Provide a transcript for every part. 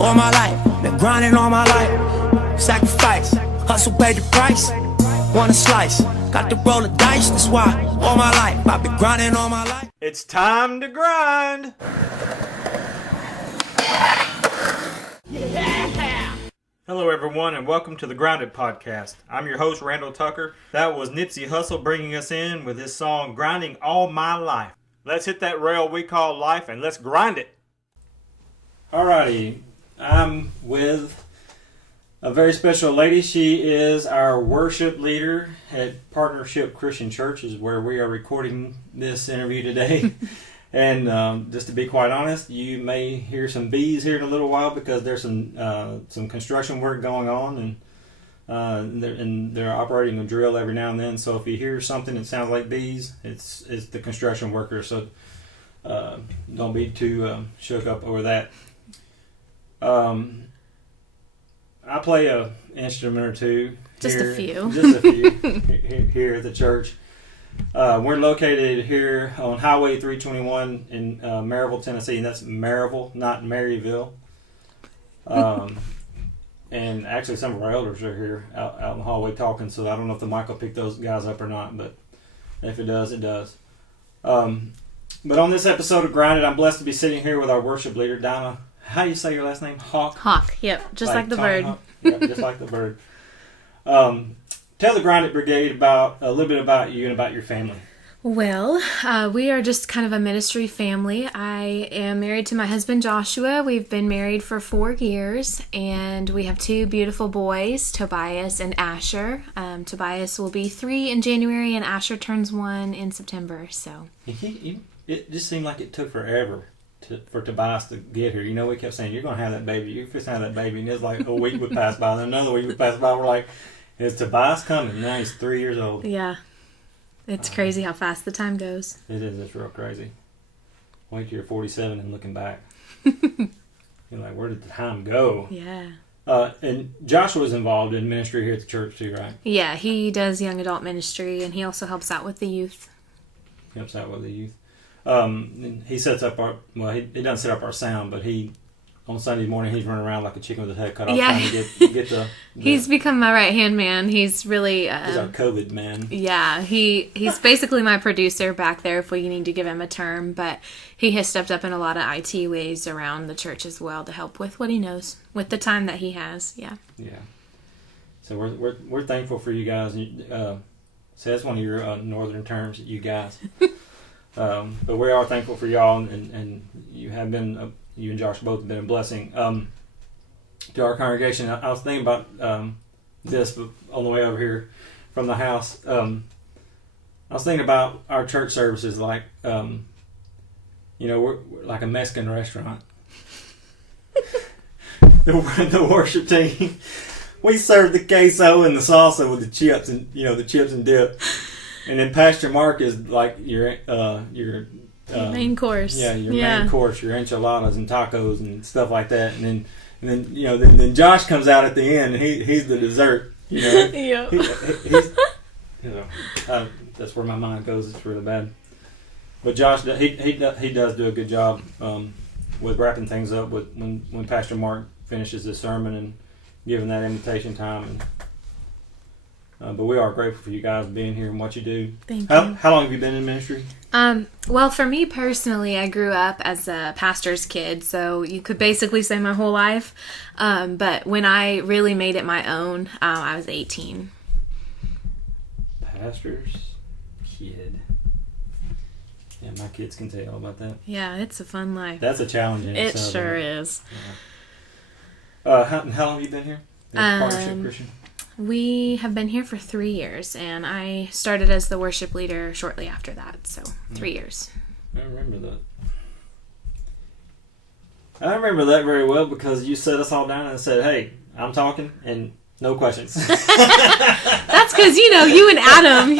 all my life. Been grinding all my life. Sacrifice, hustle paid the price. Want a slice, got to roll the dice. That's why all my life I've been grinding all my life. It's time to grind. Hello everyone and welcome to the Grounded Podcast. I'm your host Randall Tucker. That was Nipsey Hussle bringing us in with his song Grinding All My Life. Let's hit that rail we call life and let's grind it. Alrighty, I'm with a very special lady. She is our worship leader at Partnership Christian Church, is where we are recording this interview today. And just to be quite honest, you may hear some bees here in a little while because there's some construction work going on, and they're operating a drill every now and then. So if you hear something that sounds like bees, it's the construction workers. So don't be too shook up over that. I play an instrument or two. Just a few here at the church. We're located here on Highway 321 in Maryville, Tennessee, and that's Maryville, not Maryville. And actually, some of our elders are here out in the hallway talking, so I don't know if the mic will pick those guys up or not, but if it does, it does. But on this episode of Grinded, I'm blessed to be sitting here with our worship leader, Dinah. How do you say your last name? Hauck? Hawk, yep, just like the bird. Yep, just like the bird. Tell the Grinded Brigade a little bit about you and about your family. Well, we are just kind of a ministry family. I am married to my husband, Joshua. We've been married for 4 years, and we have 2 beautiful boys, Tobias and Asher. Tobias will be 3 in January, and Asher turns 1 in September. So it just seemed like it took forever for Tobias to get here. You know, we kept saying, you're going to have that baby. You're going to have that baby. And it's like a week would pass by, and then another week would pass by. We're like, is Tobias coming? Now he's 3 years old. Yeah. It's crazy how fast the time goes. It is. It's real crazy. Wait till you're 47 and looking back. You're like, where did the time go? Yeah. And Joshua's involved in ministry here at the church too, right? Yeah, he does young adult ministry, and he also helps out with the youth. Helps out with the youth. And he sets up he doesn't set up our sound, but on Sunday morning, he's running around like a chicken with his head cut off, trying to get the He's become my right-hand man. He's really... he's our COVID man. Yeah, he's basically my producer back there if we need to give him a term, but he has stepped up in a lot of IT ways around the church as well to help with what he knows, with the time that he has, yeah. Yeah. So we're thankful for you guys. So that's one of your northern terms, you guys. But we are thankful for y'all, and you have been... you and Josh both have been a blessing to our congregation. I was thinking about this on the way over here from the house. I was thinking about our church services like, we're like a Mexican restaurant. the worship team, we serve the queso and the salsa with the chips and the chips and dip, and then Pastor Mark is like your main course. Yeah, main course, your enchiladas and tacos and stuff like that, and then Josh comes out at the end, and he's the dessert. Yeah. He's that's where my mind goes. It's really bad. But Josh, he does do a good job with wrapping things up with when Pastor Mark finishes his sermon and giving that invitation time. But we are grateful for you guys being here and what you do. Thank you. How long have you been in ministry? Well, for me personally, I grew up as a pastor's kid, so you could basically say my whole life. But when I really made it my own, I was 18. Pastor's kid. Yeah, my kids can tell you all about that. Yeah, it's a fun life. That's a challenge in it. It itself, sure right? is. Yeah. How long have you been here? Partnership Christian? We have been here for 3 years, and I started as the worship leader shortly after that, so 3 years. I remember that. I remember that very well because you set us all down and said, hey, I'm talking, and no questions. That's because, you and Adam,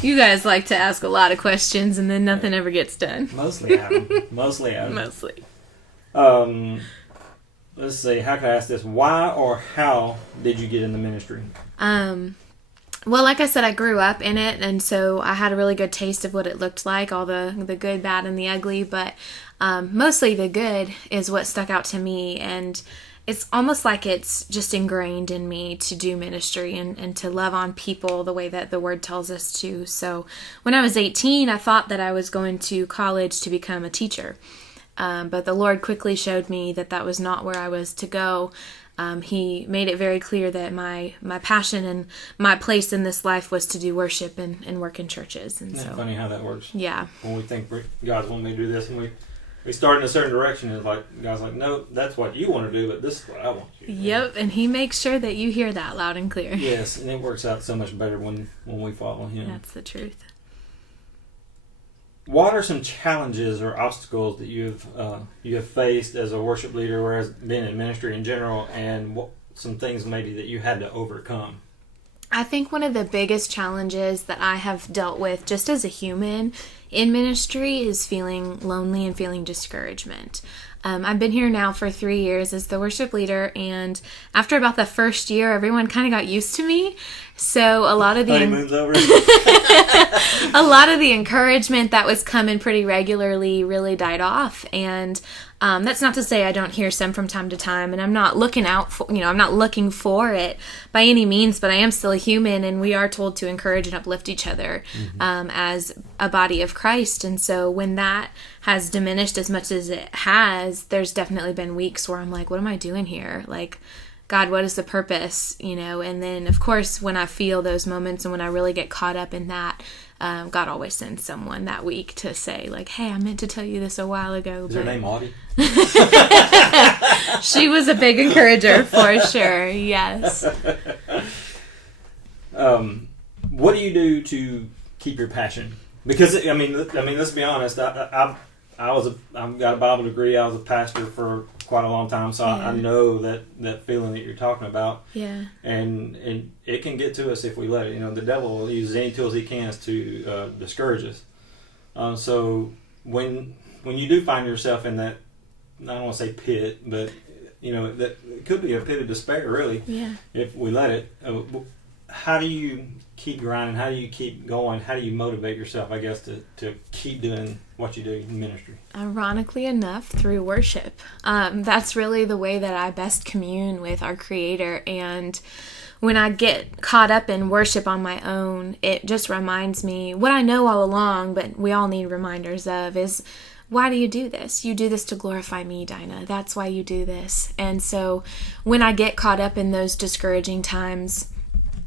you guys like to ask a lot of questions, and then nothing ever gets done. Mostly Adam. Mostly. Let's see, how can I ask this? Why or how did you get in the ministry? Well, like I said, I grew up in it, and so I had a really good taste of what it looked like, all the good, bad, and the ugly, but mostly the good is what stuck out to me, and it's almost like it's just ingrained in me to do ministry and to love on people the way that the Word tells us to. So when I was 18, I thought that I was going to college to become a teacher, but the Lord quickly showed me that that was not where I was to go. He made it very clear that my passion and my place in this life was to do worship and work in churches. And Isn't so, that funny how that works? yeah. When we think God's wanting me to do this, and we start in a certain direction, and like God's like, no, that's what you want to do, but this is what I want you to do. Yep, and He makes sure that you hear that loud and clear. Yes, and it works out so much better when we follow Him. That's the truth. What are some challenges or obstacles that you have faced as a worship leader, or as being in ministry in general, and some things maybe that you had to overcome? I think one of the biggest challenges that I have dealt with just as a human in ministry is feeling lonely and feeling discouragement. I've been here now for 3 years as the worship leader, and after about the first year, everyone kind of got used to me. So a lot of the Honeymoon's over. a lot of the encouragement that was coming pretty regularly really died off, and that's not to say I don't hear some from time to time, and I'm not looking out for, I'm not looking for it by any means, but I am still a human, and we are told to encourage and uplift each other as a body of Christ. And so when that has diminished as much as it has, there's definitely been weeks where I'm like, what am I doing here? Like, God, what is the purpose? And then of course when I feel those moments and when I really get caught up in that, God always sends someone that week to say, like, hey, I meant to tell you this a while ago. Is her name Audie? She was a big encourager for sure. Yes. What do you do to keep your passion? Because I mean, let's be honest. I've got a Bible degree. I was a pastor for quite a long time, so I know that feeling that you're talking about. Yeah. And it can get to us if we let it. The devil will use any tools he can to discourage us. So when you do find yourself in that, I don't want to say pit, but that it could be a pit of despair, really. Yeah. If we let it. How do you keep grinding? How do you keep going? How do you motivate yourself, I guess, to keep doing what you do in ministry? Ironically enough, through worship. That's really the way that I best commune with our Creator. And when I get caught up in worship on my own, it just reminds me what I know all along, but we all need reminders of, is why do you do this? You do this to glorify me, Dinah. That's why you do this. And so when I get caught up in those discouraging times,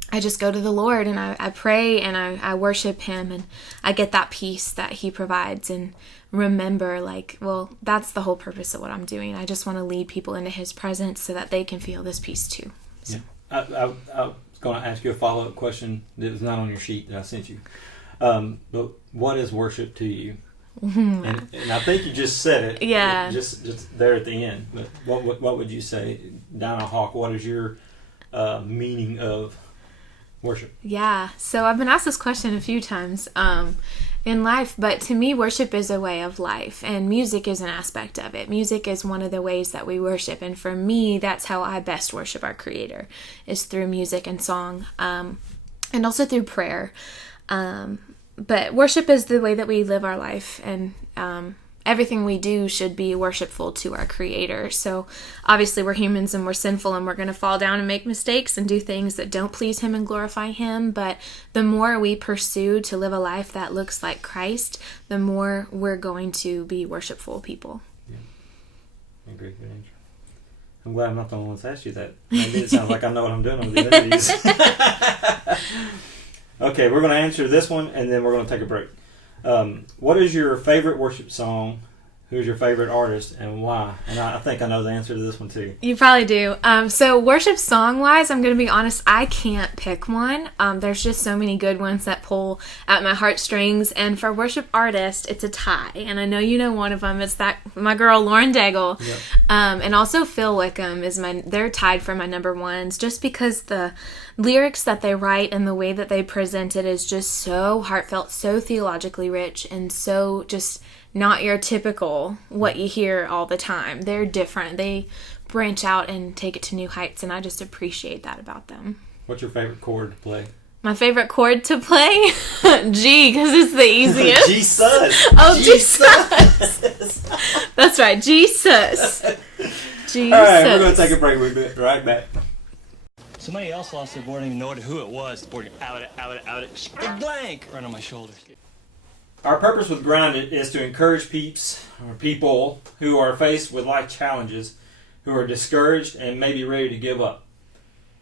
I just go to the Lord and I pray and I worship Him, and I get that peace that He provides, and remember, like, well, that's the whole purpose of what I'm doing. I just want to lead people into His presence so that they can feel this peace too. So. Yeah. I was going to ask you a follow-up question that was not on your sheet that I sent you. But what is worship to you? And I think you just said it. Yeah. Just there at the end. But what would you say, Dinah Hauck? What is your meaning of worship? Yeah, so I've been asked this question a few times in life, but to me, worship is a way of life, and music is an aspect of it. Music is one of the ways that we worship, and for me, that's how I best worship our Creator, is through music and song, and also through prayer. But worship is the way that we live our life, and everything we do should be worshipful to our Creator. So obviously we're humans and we're sinful and we're going to fall down and make mistakes and do things that don't please Him and glorify Him. But the more we pursue to live a life that looks like Christ, the more we're going to be worshipful people. Yeah. I agree. Good answer. I'm glad I'm not the only one that's asked you that. Maybe it sounds like I know what I'm doing on these interviews. Okay, we're going to answer this one and then we're going to take a break. What is your favorite worship song? Who's your favorite artist and why? And I think I know the answer to this one too. You probably do. So worship song wise, I'm going to be honest, I can't pick one. There's just so many good ones that pull at my heartstrings. And for worship artist, it's a tie. And I know you know one of them. It's my girl Lauren Daigle. Yep. And also Phil Wickham they're tied for my number ones, just because the lyrics that they write and the way that they present it is just so heartfelt, so theologically rich, and so just not your typical what you hear all the time. They're different. They branch out and take it to new heights, and I just appreciate that about them. What's your favorite chord to play? My favorite chord to play? G, because it's the easiest. Jesus. Oh, Jesus. That's right, Jesus. Jesus. All right, we're going to take a break. We'll be right back. Somebody else lost their board and didn't even know who it was. The board out it, blank, right on my shoulder. Our purpose with Grounded is to encourage people who are faced with life challenges, who are discouraged and maybe ready to give up.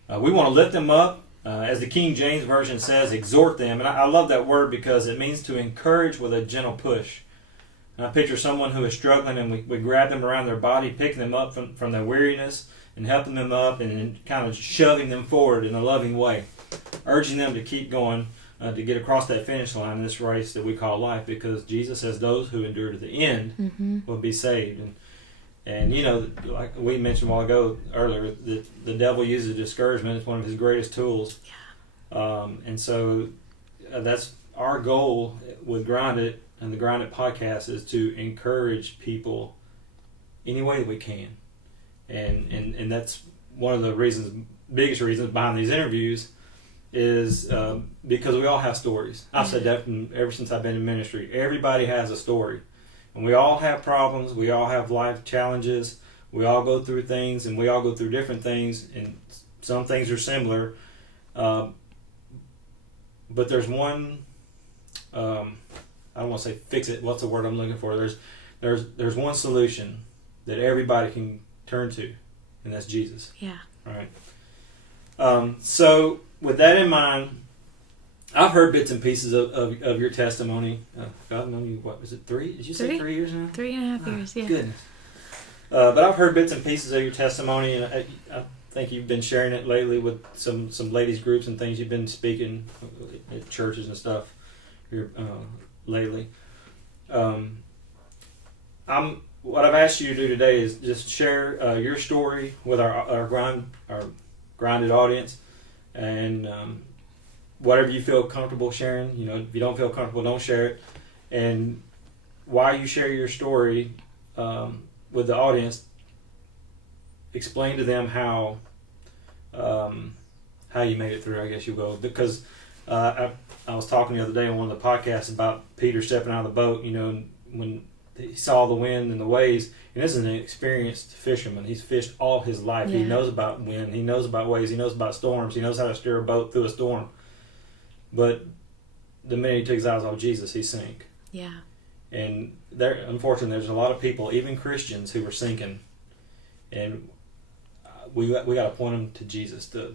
We want to lift them up. As the King James Version says, exhort them. And I love that word because it means to encourage with a gentle push. And I picture someone who is struggling, and we grab them around their body, picking them up from their weariness and helping them up and kind of shoving them forward in a loving way, urging them to keep going to get across that finish line in this race that we call life, because Jesus says those who endure to the end will be saved. And you know, like we mentioned a while ago earlier, the devil uses discouragement as one of his greatest tools. Yeah. And so that's our goal with Grounded and the Grounded podcast, is to encourage people any way that we can. And that's one of the biggest reasons behind these interviews is because we all have stories. I've said that ever since I've been in ministry. Everybody has a story. And we all have problems. We all have life challenges. We all go through things, and we all go through different things, and some things are similar. But there's one, I don't want to say fix it. What's the word I'm looking for? There's one solution that everybody can turn to, and that's Jesus. Yeah. All right. So with that in mind, I've heard bits and pieces of your testimony. God knows you, what was it, 3? Did you say 3 years now? 3.5 years, yeah. Goodness. But I've heard bits and pieces of your testimony, and I think you've been sharing it lately with some ladies groups and things. You've been speaking at churches and stuff here lately. What I've asked you to do today is just share your story with our Grounded audience, and whatever you feel comfortable sharing. You know, if you don't feel comfortable, don't share it. And while you share your story with the audience, explain to them how you made it through, I guess you will. Because I was talking the other day on one of the podcasts about Peter stepping out of the boat, you know, when he saw the wind and the waves. And this is an experienced fisherman. He's fished all his life. Yeah. He knows about wind. He knows about waves. He knows about storms. He knows how to steer a boat through a storm. But the minute he took his eyes off Jesus, he sank. Yeah. And unfortunately, there's a lot of people, even Christians, who are sinking. And we got to point them to Jesus to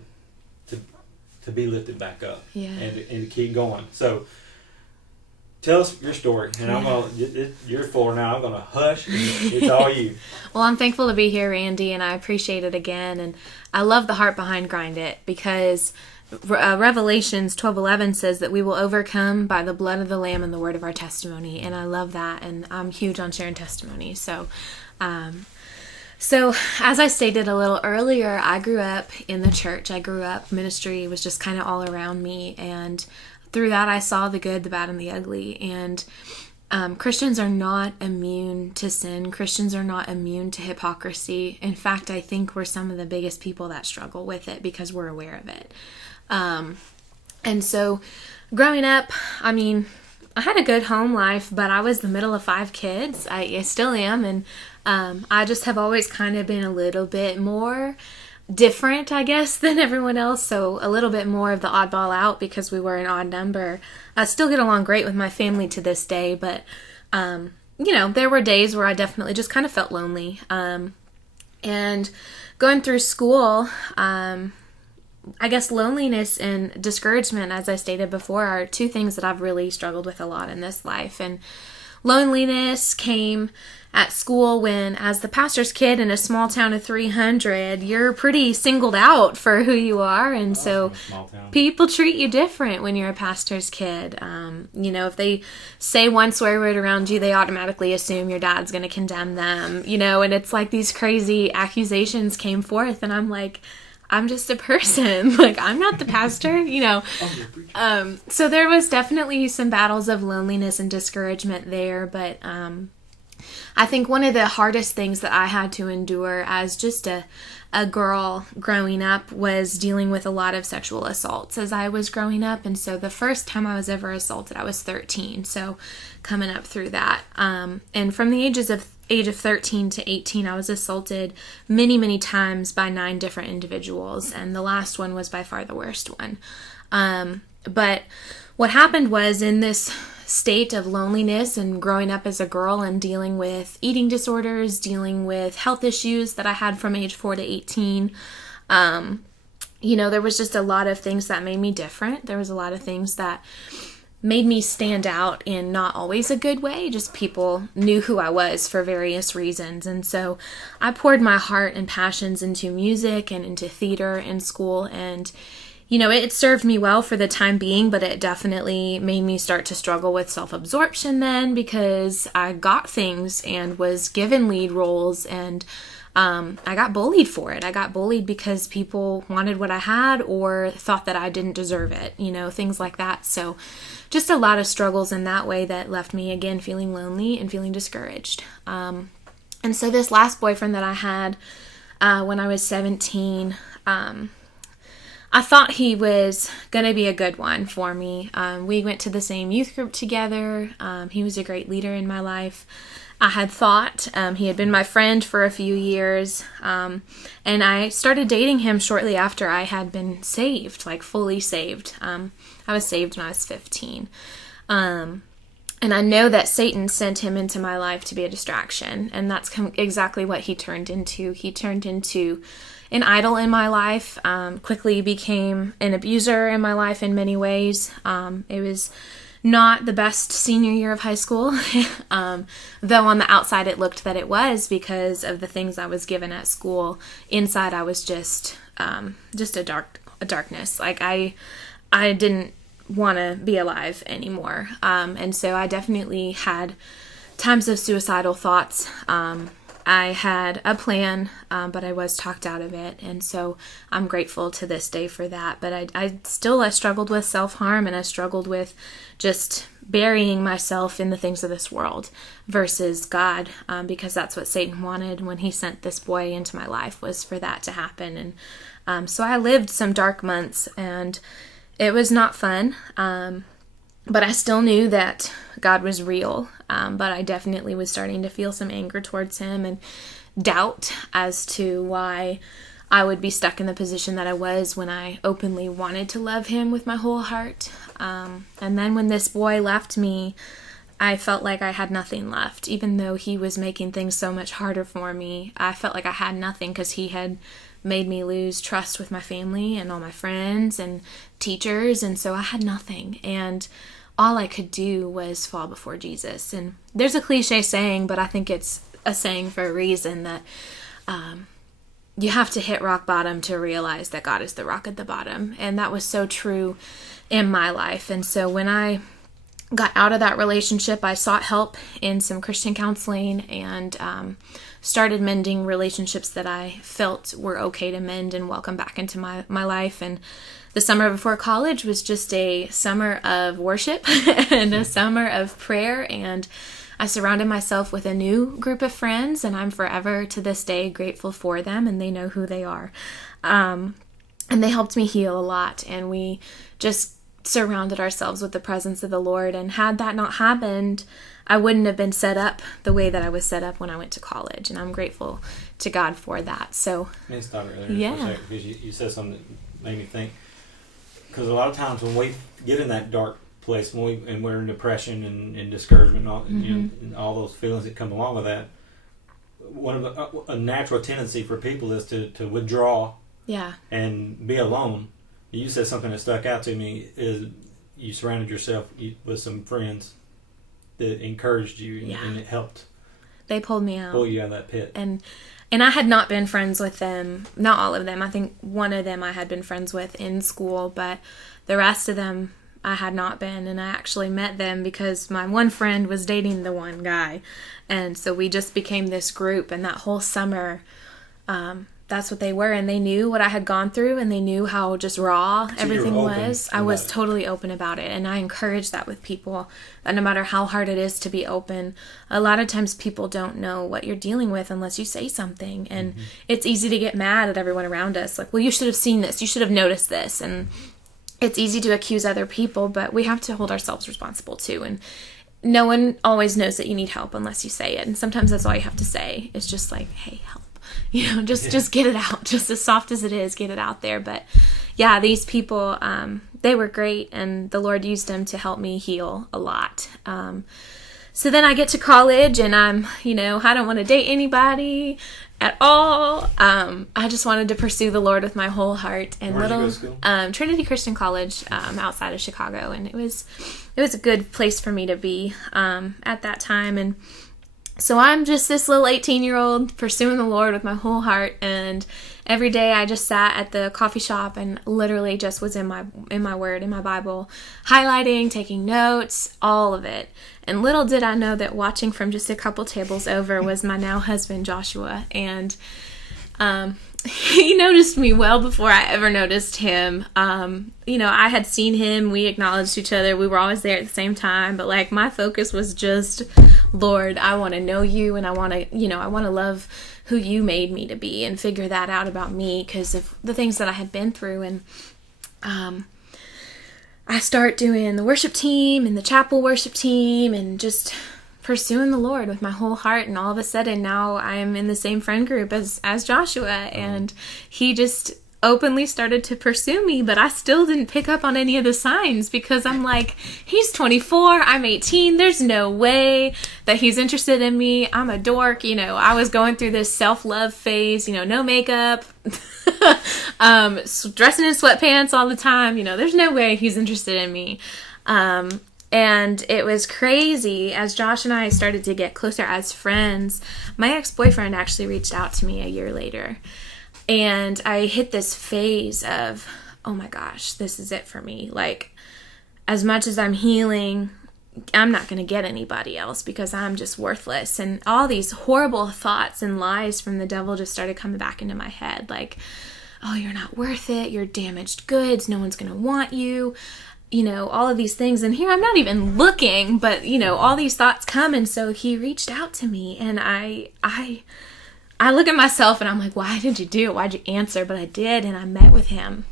be lifted back up. Yeah. And to keep going. So tell us your story. And you're full now. I'm gonna hush. It's all you. Well, I'm thankful to be here, Randy, and I appreciate it again. And I love the heart behind Grind It, because Revelations 12:11 says that we will overcome by the blood of the Lamb and the word of our testimony, and I love that, and I'm huge on sharing testimony. So as I stated a little earlier, I grew up in the church. Ministry was just kind of all around me, and through that I saw the good, the bad, and the ugly. And Christians are not immune to sin. Christians are not immune to hypocrisy. In fact, I think we're some of the biggest people that struggle with it because we're aware of it. And so growing up, I mean, I had a good home life, but I was the middle of 5 kids. I still am. And I just have always kind of been a little bit more different, I guess, than everyone else. So a little bit more of the oddball out because we were an odd number. I still get along great with my family to this day, but, you know, there were days where I definitely just kind of felt lonely. And going through school, I guess loneliness and discouragement, as I stated before, are 2 things that I've really struggled with a lot in this life. And loneliness came at school when, as the pastor's kid in a small town of 300, you're pretty singled out for who you are. And so people treat you different when you're a pastor's kid. You know, if they say one swear word around you, they automatically assume your dad's going to condemn them, you know, and it's like these crazy accusations came forth. And I'm like, I'm just a person. Like, I'm not the pastor, you know. So there was definitely some battles of loneliness and discouragement there, but I think one of the hardest things that I had to endure as just a girl growing up was dealing with a lot of sexual assaults as I was growing up. And so the first time I was ever assaulted, I was 13. So coming up through that. And from the age of 13 to 18, I was assaulted many, many times by 9 different individuals. And the last one was by far the worst one. But what happened was, in this state of loneliness and growing up as a girl and dealing with eating disorders, dealing with health issues that I had from age 4 to 18, there was just a lot of things that made me different. There was a lot of things that made me stand out in not always a good way. Just people knew who I was for various reasons. And so I poured my heart and passions into music and into theater in school, and it served me well for the time being, but it definitely made me start to struggle with self-absorption then, because I got things and was given lead roles, and I got bullied for it. I got bullied because people wanted what I had or thought that I didn't deserve it, things like that. So just a lot of struggles in that way that left me, again, feeling lonely and feeling discouraged. And so this last boyfriend that I had when I was 17, I thought he was going to be a good one for me. We went to the same youth group together. He was a great leader in my life. I had thought he had been my friend for a few years. And I started dating him shortly after I had been saved, like fully saved. I was saved when I was 15. And I know that Satan sent him into my life to be a distraction. And that's exactly what he turned into. He turned into an idol in my life, quickly became an abuser in my life in many ways. It was not the best senior year of high school, though on the outside it looked that it was because of the things I was given at school. Inside I was just a darkness. Like I didn't want to be alive anymore. And so I definitely had times of suicidal thoughts. I had a plan, but I was talked out of it, and so I'm grateful to this day for that. But I struggled with self-harm, and I struggled with just burying myself in the things of this world versus God, because that's what Satan wanted when he sent this boy into my life, was for that to happen. And so I lived some dark months, and it was not fun. But I still knew that God was real, but I definitely was starting to feel some anger towards him and doubt as to why I would be stuck in the position that I was when I openly wanted to love him with my whole heart. And then when this boy left me, I felt like I had nothing left. Even though he was making things so much harder for me, I felt like I had nothing because he had made me lose trust with my family and all my friends and teachers, and so I had nothing, and all I could do was fall before Jesus. And there's a cliche saying, but I think it's a saying for a reason, that you have to hit rock bottom to realize that God is the rock at the bottom, and that was so true in my life. And so when I got out of that relationship, I sought help in some Christian counseling and started mending relationships that I felt were okay to mend and welcome back into my life. And the summer before college was just a summer of worship and a summer of prayer, and I surrounded myself with a new group of friends, and I'm forever to this day grateful for them, and they know who they are. And they helped me heal a lot, and we just surrounded ourselves with the presence of the Lord. And had that not happened, I wouldn't have been set up the way that I was set up when I went to college, and I'm grateful to God for that. So Let me stop it there yeah. for a second, because you said something that made me think. Because a lot of times when we get in that dark place, and we're in depression and discouragement and all, and all those feelings that come along with that, one of a natural tendency for people is to withdraw, and be alone. You said something that stuck out to me, is you surrounded yourself with some friends that encouraged you, and it helped. They pulled me out. Pull you out of that pit. And I had not been friends with them, not all of them. I think one of them I had been friends with in school, but the rest of them I had not been. And I actually met them because my one friend was dating the one guy. And so we just became this group, and that whole summer that's what they were, and they knew what I had gone through, and they knew how just raw everything was. I was totally open about it, and I encourage that with people, that no matter how hard it is to be open, a lot of times people don't know what you're dealing with unless you say something, and it's easy to get mad at everyone around us, like, well, you should have seen this, you should have noticed this, and it's easy to accuse other people, but we have to hold ourselves responsible too, and no one always knows that you need help unless you say it, and sometimes that's all you have to say. It's just like, hey, help. Just get it out. Just as soft as it is, get it out there. But yeah, these people, they were great, and the Lord used them to help me heal a lot. So then I get to college, and I don't want to date anybody at all. I just wanted to pursue the Lord with my whole heart. And Where'd you go to school? Trinity Christian College, outside of Chicago, and it was a good place for me to be at that time. And so I'm just this little 18-year-old pursuing the Lord with my whole heart, and every day I just sat at the coffee shop and literally just was in my word, in my Bible, highlighting, taking notes, all of it. And little did I know that watching from just a couple tables over was my now husband, Joshua, and he noticed me well before I ever noticed him. I had seen him, we acknowledged each other, we were always there at the same time, but like my focus was just, Lord, I want to know you, and I want to love who you made me to be and figure that out about me because of the things that I had been through. And I start doing the worship team and the chapel worship team and just pursuing the Lord with my whole heart, and all of a sudden now I'm in the same friend group as Joshua, and he just openly started to pursue me, but I still didn't pick up on any of the signs because I'm like, he's 24, I'm 18, there's no way that he's interested in me. I'm a dork, I was going through this self-love phase, no makeup, dressing in sweatpants all the time, there's no way he's interested in me. And it was crazy. As Josh and I started to get closer as friends, my ex-boyfriend actually reached out to me a year later. And I hit this phase of, oh my gosh, this is it for me. Like, as much as I'm healing, I'm not going to get anybody else because I'm just worthless. And all these horrible thoughts and lies from the devil just started coming back into my head. Like, oh, you're not worth it. You're damaged goods. No one's going to want you. All of these things. And here I'm not even looking, but, all these thoughts come. And so he reached out to me, and I look at myself and I'm like, why did you do it? Why'd you answer? But I did, and I met with him,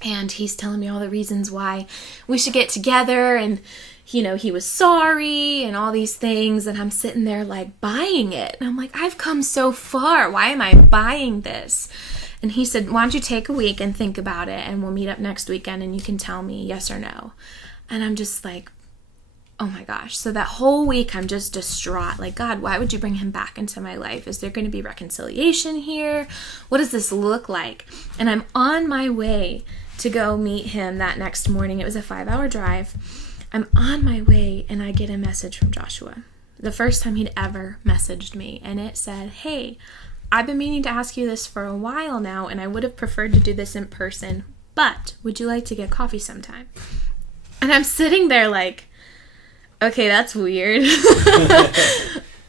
and he's telling me all the reasons why we should get together, and he was sorry and all these things, and I'm sitting there like buying it, and I'm like, I've come so far, why am I buying this? And he said, why don't you take a week and think about it, and we'll meet up next weekend and you can tell me yes or no. And I'm just like, oh my gosh. So that whole week I'm just distraught. Like, God, why would you bring him back into my life? Is there going to be reconciliation here? What does this look like? And I'm on my way to go meet him that next morning. It was a 5-hour drive. I'm on my way, and I get a message from Joshua. The first time he'd ever messaged me. And it said, hey, I've been meaning to ask you this for a while now, and I would have preferred to do this in person, but would you like to get coffee sometime? And I'm sitting there like, okay, that's weird.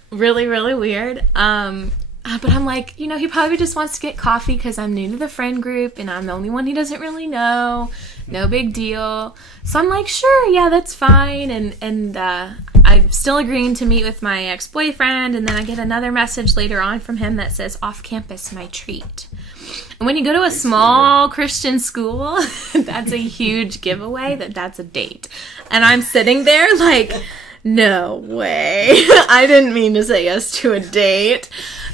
Really, really weird. But I'm like, he probably just wants to get coffee because I'm new to the friend group and I'm the only one he doesn't really know. No big deal. So I'm like, sure, yeah, that's fine. And I'm still agreeing to meet with my ex-boyfriend. And then I get another message later on from him that says, off campus, my treat. And when you go to a small Christian school, that's a huge giveaway that's a date. And I'm sitting there like, no way. I didn't mean to say yes to a date.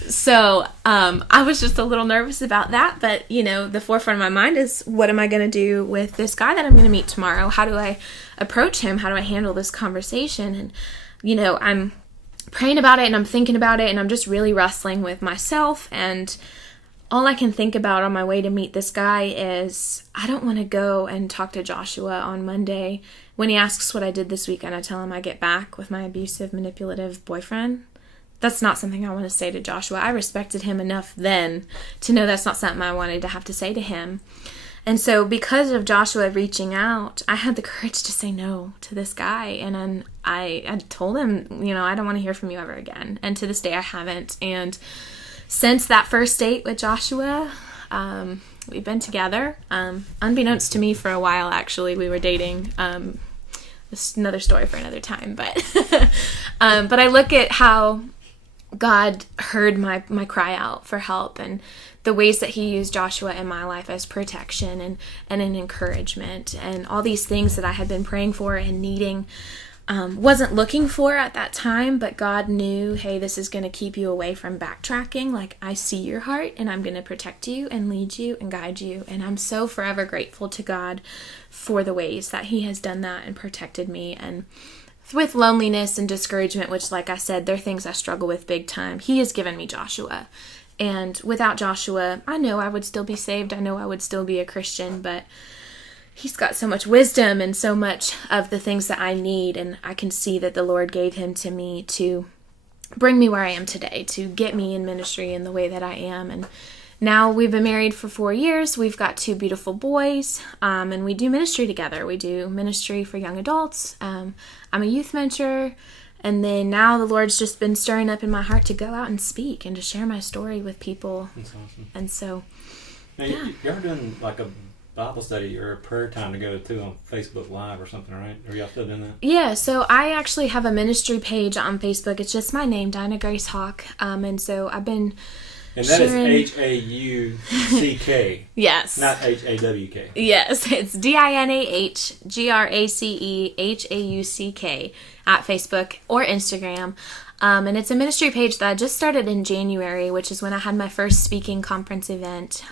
So I was just a little nervous about that. But, the forefront of my mind is, what am I going to do with this guy that I'm going to meet tomorrow? How do I approach him? How do I handle this conversation? And, I'm praying about it and I'm thinking about it and I'm just really wrestling with myself. And all I can think about on my way to meet this guy is, I don't want to go and talk to Joshua on Monday. When he asks what I did this weekend, I tell him I get back with my abusive, manipulative boyfriend. That's not something I want to say to Joshua. I respected him enough then to know that's not something I wanted to have to say to him. And so because of Joshua reaching out, I had the courage to say no to this guy. And then I told him, I don't want to hear from you ever again. And to this day, I haven't. And since that first date with Joshua, we've been together. Unbeknownst to me for a while, actually, we were dating. It's another story for another time, but but I look at how God heard my cry out for help, and the ways that he used Joshua in my life as protection and an encouragement, and all these things that I had been praying for and needing, wasn't looking for at that time, but God knew, hey, this is going to keep you away from backtracking. Like, I see your heart, and I'm going to protect you and lead you and guide you. And I'm so forever grateful to God for the ways that he has done that and protected me. And with loneliness and discouragement, which, like I said, they're things I struggle with big time, he has given me Joshua. And without Joshua, I know I would still be saved. I know I would still be a Christian, but he's got so much wisdom and so much of the things that I need, and I can see that the Lord gave him to me to bring me where I am today, to get me in ministry in the way that I am. And now we've been married for 4 years. We've got 2 beautiful boys, and we do ministry together. We do ministry for young adults. I'm a youth mentor, and then now the Lord's just been stirring up in my heart to go out and speak and to share my story with people. That's awesome. And so, now, yeah. You're doing like a Bible study or a prayer time to go to on Facebook Live or something, right? Are y'all still doing that? Yeah, so I actually have a ministry page on Facebook. It's just my name, Dinah Grace Hauck. And so I've been And that sharing... is Hauck. Yes. Not Hawk. Yes, it's DinahGraceHauck at Facebook or Instagram. And it's a ministry page that I just started in January, which is when I had my first speaking conference event.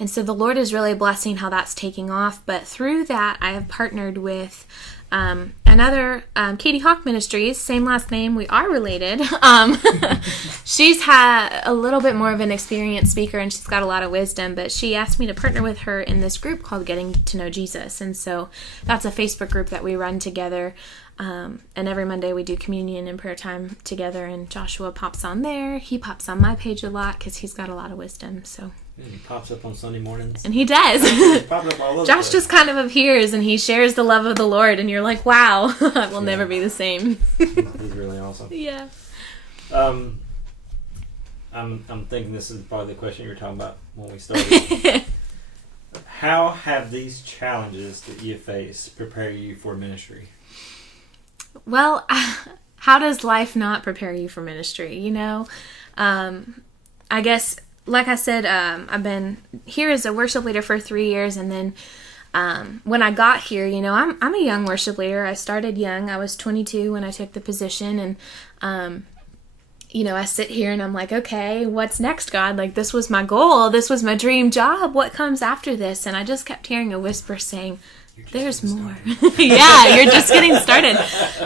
And so the Lord is really blessing how that's taking off. But through that, I have partnered with another Katie Hauck Ministries, same last name. We are related. She's had a little bit more of an experienced speaker, and she's got a lot of wisdom. But she asked me to partner with her in this group called Getting to Know Jesus. And so that's a Facebook group that we run together. And every Monday we do communion and prayer time together. And Joshua pops on there. He pops on my page a lot because he's got a lot of wisdom. So. And he pops up on Sunday mornings. And he does. He's popping up all over Josh just kind of appears and he shares the love of the Lord, and you're like, wow, I will never be the same. He's really awesome. Yeah. I'm thinking this is probably the question you were talking about when we started. How have these challenges that you face prepare you for ministry? Well, how does life not prepare you for ministry? You know, I guess, like I said, I've been here as a worship leader for 3 years, and then when I got here, you know, I'm a young worship leader. I started young. I was 22 when I took the position, and you know, I sit here and I'm like, okay, what's next, God? Like, this was my goal. This was my dream job. What comes after this? And I just kept hearing a whisper saying, there's more. Yeah, you're just getting started.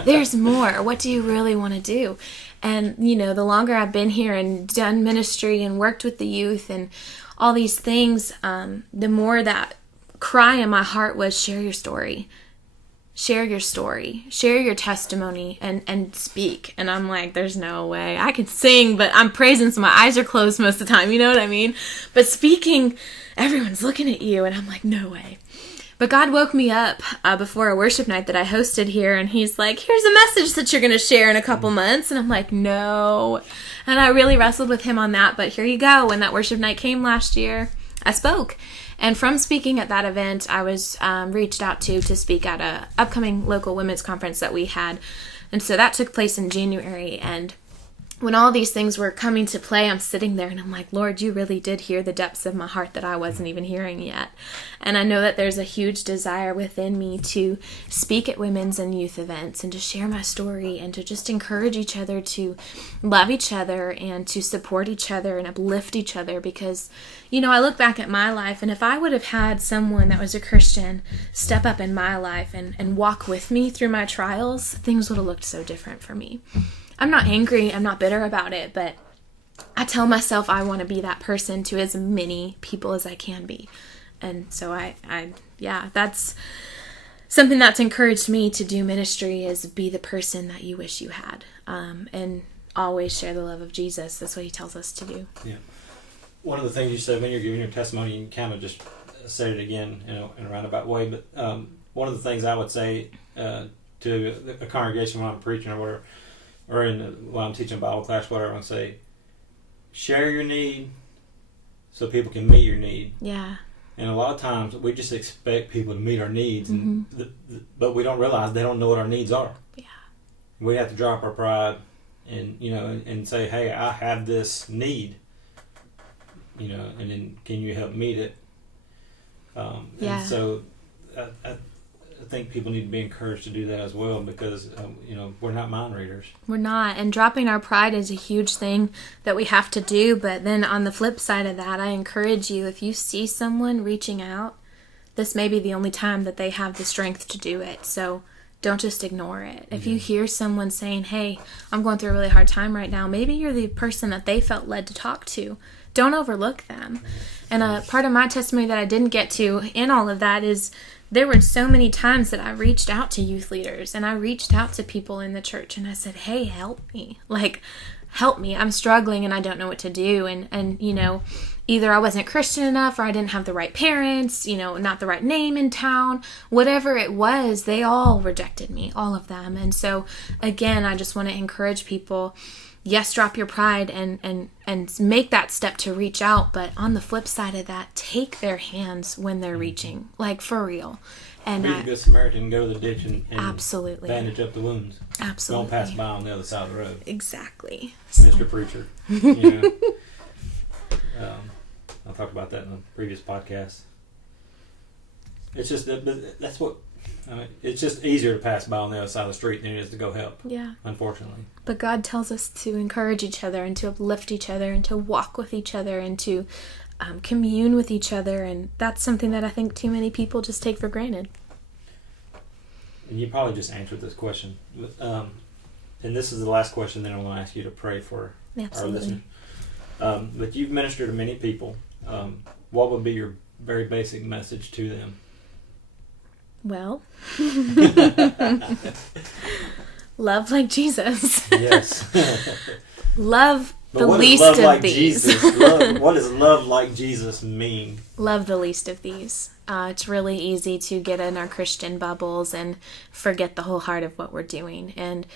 There's more. What do you really want to do? And, you know, the longer I've been here and done ministry and worked with the youth and all these things, the more that cry in my heart was, share your story. Share your story. Share your testimony and speak. And I'm like, there's no way. I can sing, but I'm praising, so my eyes are closed most of the time. You know what I mean? But speaking, everyone's looking at you, and I'm like, no way. But God woke me up before a worship night that I hosted here, and he's like, here's a message that you're going to share in a couple months. And I'm like, no. And I really wrestled with him on that. But here you go. When that worship night came last year, I spoke. And from speaking at that event, I was reached out to speak at a upcoming local women's conference that we had. And so that took place in January. And when all these things were coming to play, I'm sitting there and I'm like, Lord, you really did hear the depths of my heart that I wasn't even hearing yet. And I know that there's a huge desire within me to speak at women's and youth events and to share my story and to just encourage each other to love each other and to support each other and uplift each other. Because, you know, I look back at my life, and if I would have had someone that was a Christian step up in my life and walk with me through my trials, things would have looked so different for me. I'm not angry, I'm not bitter about it, but I tell myself I want to be that person to as many people as I can be. And so yeah, that's something that's encouraged me to do ministry, is be the person that you wish you had. And always share the love of Jesus. That's what he tells us to do. Yeah. One of the things you said when you're giving your testimony, you kind of just said it again, you know, in a roundabout way, but one of the things I would say to a congregation when I'm preaching or whatever, or while I'm teaching Bible class, whatever, I say, share your need so people can meet your need. Yeah. And a lot of times we just expect people to meet our needs, but we don't realize they don't know what our needs are. Yeah. We have to drop our pride and, and say, hey, I have this need, and then can you help meet it? And so I think people need to be encouraged to do that as well, because, we're not mind readers. We're not. And dropping our pride is a huge thing that we have to do. But then on the flip side of that, I encourage you, if you see someone reaching out, this may be the only time that they have the strength to do it. So don't just ignore it. If you hear someone saying, hey, I'm going through a really hard time right now, maybe you're the person that they felt led to talk to. Don't overlook them. And a part of my testimony that I didn't get to in all of that is there were so many times that I reached out to youth leaders and I reached out to people in the church and I said, hey, help me. Help me. I'm struggling and I don't know what to do. And either I wasn't Christian enough or I didn't have the right parents, not the right name in town. Whatever it was, they all rejected me, all of them. And so, again, I just want to encourage people, yes, drop your pride and make that step to reach out. But on the flip side of that, take their hands when they're reaching, for real. And be a good Samaritan, go to the ditch and absolutely bandage up the wounds. Absolutely. Don't pass by on the other side of the road. Exactly. Mr. Preacher. I talked about that in the previous podcast. It's just that's what. It's just easier to pass by on the other side of the street than it is to go help. Yeah. Unfortunately. But God tells us to encourage each other and to uplift each other and to walk with each other and to commune with each other. And that's something that I think too many people just take for granted. And you probably just answered this question. And this is the last question that I'm going to ask you to pray for our listeners. But you've ministered to many people. What would be your very basic message to them? Well, love like Jesus. Yes. Love the what least love of like these. What does love like Jesus mean? Love the least of these. It's really easy to get in our Christian bubbles and forget the whole heart of what we're doing. And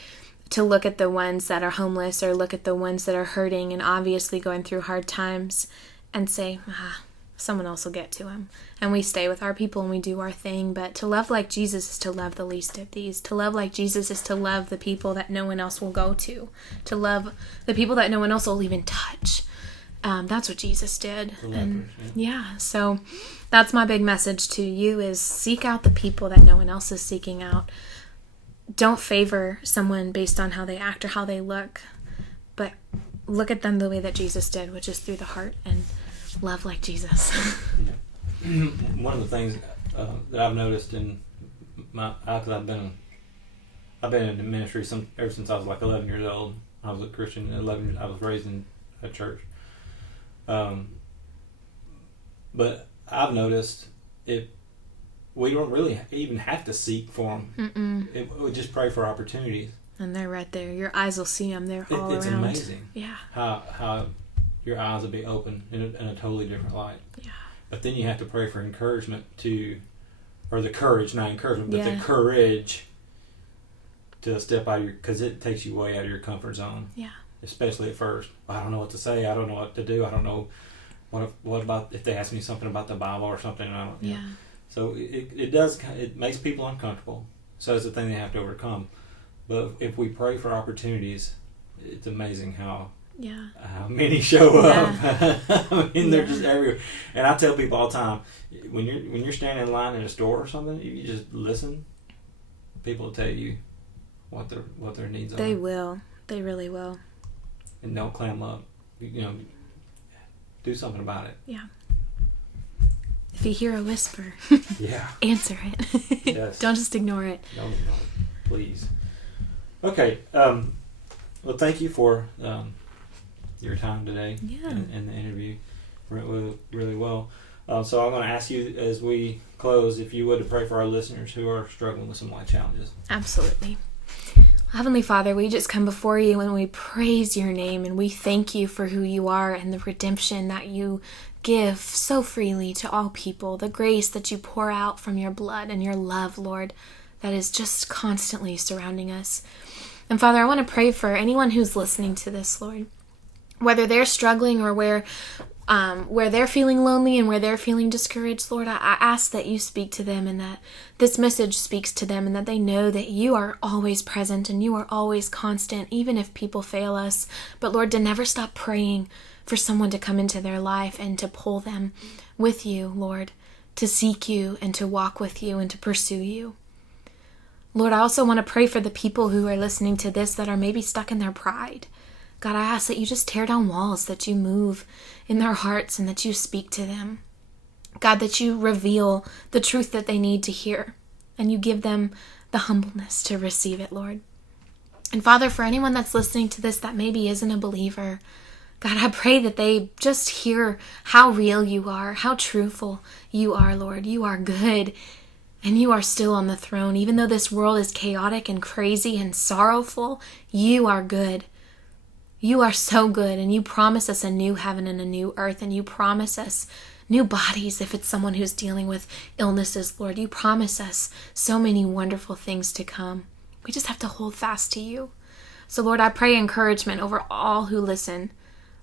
to look at the ones that are homeless or look at the ones that are hurting and obviously going through hard times and say, someone else will get to them. And we stay with our people and we do our thing. But to love like Jesus is to love the least of these. To love like Jesus is to love the people that no one else will go to. To love the people that no one else will even touch. That's what Jesus did. And so that's my big message to you is seek out the people that no one else is seeking out. Don't favor someone based on how they act or how they look. But look at them the way that Jesus did, which is through the heart and love like Jesus. One of the things that I've noticed in because I've been in the ministry ever since I was 11 years old. I was a Christian at 11 years. I was raised in a church. But I've noticed we don't really even have to seek for them. We just pray for opportunities. And they're right there. Your eyes will see them. They're all around. It's amazing. Yeah. How your eyes will be open in a totally different light. Yeah. But then you have to pray for encouragement or the courage, not encouragement, but the courage to step out of because it takes you way out of your comfort zone. Yeah. Especially at first. I don't know what to say. I don't know what to do. I don't know what about if they ask me something about the Bible or something. I don't. Yeah. So it makes people uncomfortable. So it's a thing they have to overcome. But if we pray for opportunities, it's amazing how many show up. I mean, they're just everywhere. And I tell people all the time, when you're standing in line in a store or something, you just listen. People will tell you what their needs are. They will. They really will. And don't clam up. Do something about it. Yeah. If you hear a whisper, answer it. Yes. Don't just ignore it. Don't ignore it, please. Okay. Well, thank you for your time today and the interview. Went really well. So I'm going to ask you as we close, if you would, to pray for our listeners who are struggling with some life challenges. Absolutely. Heavenly Father, we just come before you and we praise your name and we thank you for who you are and the redemption that you give so freely to all people, the grace that you pour out from your blood and your love, Lord, that is just constantly surrounding us. And Father, I want to pray for anyone who's listening to this, Lord. Whether they're struggling or where they're feeling lonely and where they're feeling discouraged, Lord, I ask that you speak to them and that this message speaks to them and that they know that you are always present and you are always constant, even if people fail us. But Lord, to never stop praying for someone to come into their life and to pull them with you, Lord, to seek you and to walk with you and to pursue you. Lord, I also want to pray for the people who are listening to this that are maybe stuck in their pride. God, I ask that you just tear down walls, that you move in their hearts and that you speak to them. God, that you reveal the truth that they need to hear and you give them the humbleness to receive it, Lord. And Father, for anyone that's listening to this that maybe isn't a believer, God, I pray that they just hear how real you are, how truthful you are, Lord. You are good and you are still on the throne. Even though this world is chaotic and crazy and sorrowful, you are good. You are so good, and you promise us a new heaven and a new earth, and you promise us new bodies if it's someone who's dealing with illnesses, Lord. You promise us so many wonderful things to come. We just have to hold fast to you. So, Lord, I pray encouragement over all who listen.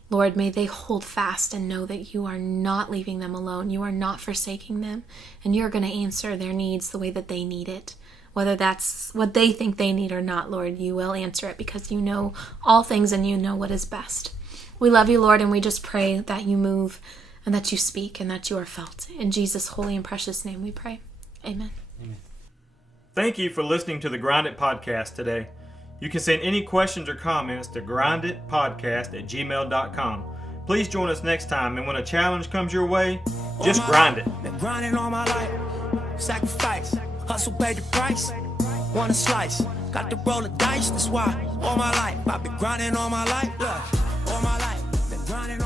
Lord, may they hold fast and know that you are not leaving them alone. You are not forsaking them, and you're going to answer their needs the way that they need it. Whether that's what they think they need or not, Lord, you will answer it because you know all things and you know what is best. We love you, Lord, and we just pray that you move and that you speak and that you are felt. In Jesus' holy and precious name we pray. Amen. Amen. Thank you for listening to the Grind It Podcast today. You can send any questions or comments to grinditpodcast@gmail.com. Please join us next time, and when a challenge comes your way, just grind it. Been grinding all my life, sacrifice, hustle paid the price, want a slice, got to roll the dice, that's why all my life, I've been grinding all my life, look, all my life, been grinding